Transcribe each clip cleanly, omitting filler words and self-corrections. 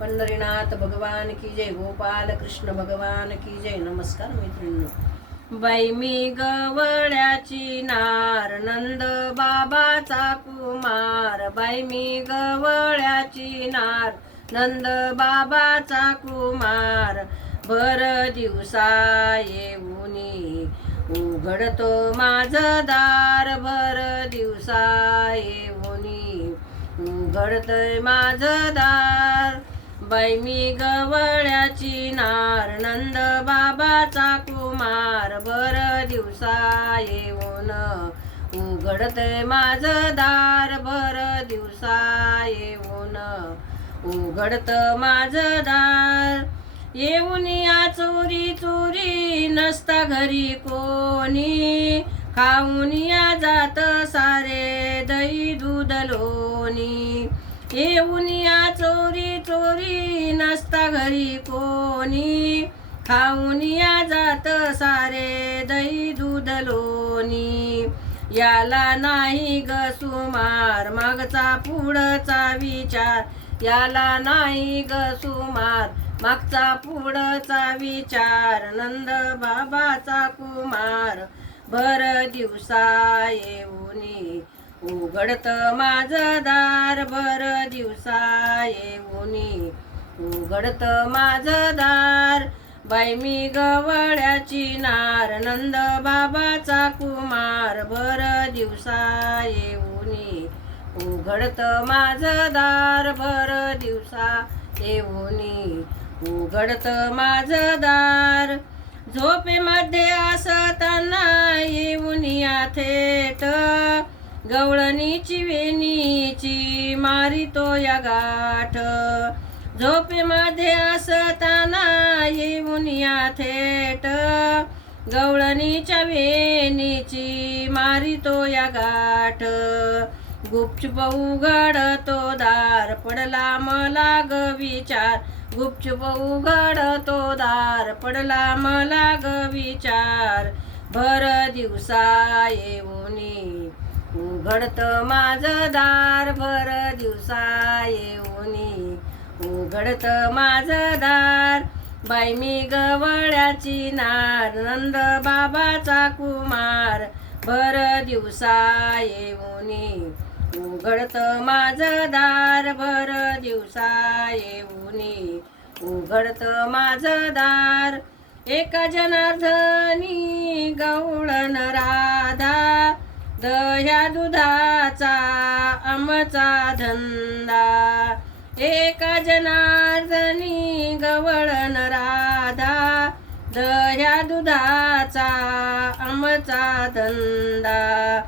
पंढरीनाथ भगवान की जय, गोपाल कृष्ण भगवान की जय. नमस्कार मैत्रिणींनो. बाई मी गवळ्याची नार, नंद बाबाचा कुमार. बाई मी गवळ्याची नार, नंद बाबाचा कुमार. भर दिवसा येऊनी उघडतो माझं दार. भर दिवसा येऊनी उघडतय माझं दार. बाई मी गवळ्याची नार, नंद बाबाचा कुमार. भर दिवसा येऊन उघडतय माझं दार. भर दिवसा येऊन उघडत माझं दार. येऊन या चोरी चोरी नसता घरी कोणी. खाऊन या जात सारे दही दूध लोणी. येऊन या चोरी चोरी नसता घरी कोणी. खाऊन या जात सारे दही दूध लोणी. याला नाही ग सुमार मागचा पुढचा विचार. याला नाही ग सुमार मागचा पुढचा विचार. नंद बाबाचा कुमार भर दिवसा येऊनी उघडत माझं दार. भर दिवसा येऊनी उघडत माझं दार. बाई मी गवळ्याची नार, नंद बाबाचा कुमार. भर दिवसा येऊनी उघडत माझं दार. भर दिवसा येऊनी उघडत माझं दार. झोपेमध्ये असताना येऊन या थेट. गवळणीची वेणीची मारितो या गाठ. झोपेमध्ये असताना येऊन या थेट. गवळणीच्या वेणीची मारितो या गाठ. गुपचूप उघडतो दार पडला मला ग विचार. गुपचूप उघडतो दार पडला मला ग विचार. भर दिवसा येऊनी उघडत माझं दार. भर दिवसा येऊनी उघडत माझं दार. बाई मी गवळ्याची नार, नंद बाबाचा कुमार. भर दिवसा येऊनी उघडत माझं दार. भर दिवसा येऊनी उघडत माझं दार. एका जनार्दनी गवळण राधा. दह्या दुधाचा आमचा धंदा. एका जनार्दनी गवळण राधा. दह्या दुधाचा आमचा धंदा.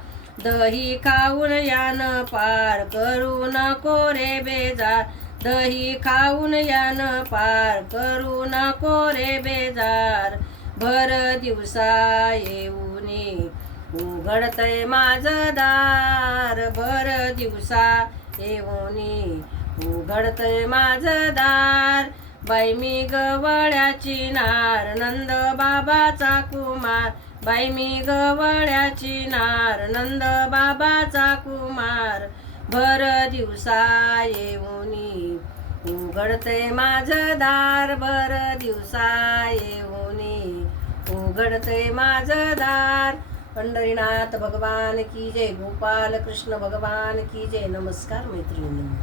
दही खाऊन यान पार करू नको रे बेजार. दही खाऊन यान पार करू नको रे बेजार. भर दिवसा येऊनी उघडतय माझं दार. भर दिवसा येऊनी उघडतय माझं दार. बाई मी गवळ्याची नार, नंद बाबाचा कुमार. बाई मी गवळ्याची नार, नंद बाबाचा कुमार. भर दिवसा येऊनी उघडतय माझं दार. भर दिवसा येऊनी उघडतय माझं दार. पंढरीनाथ भगवान की जय, गोपाल कृष्ण भगवान की जय. नमस्कार मैत्रिणी.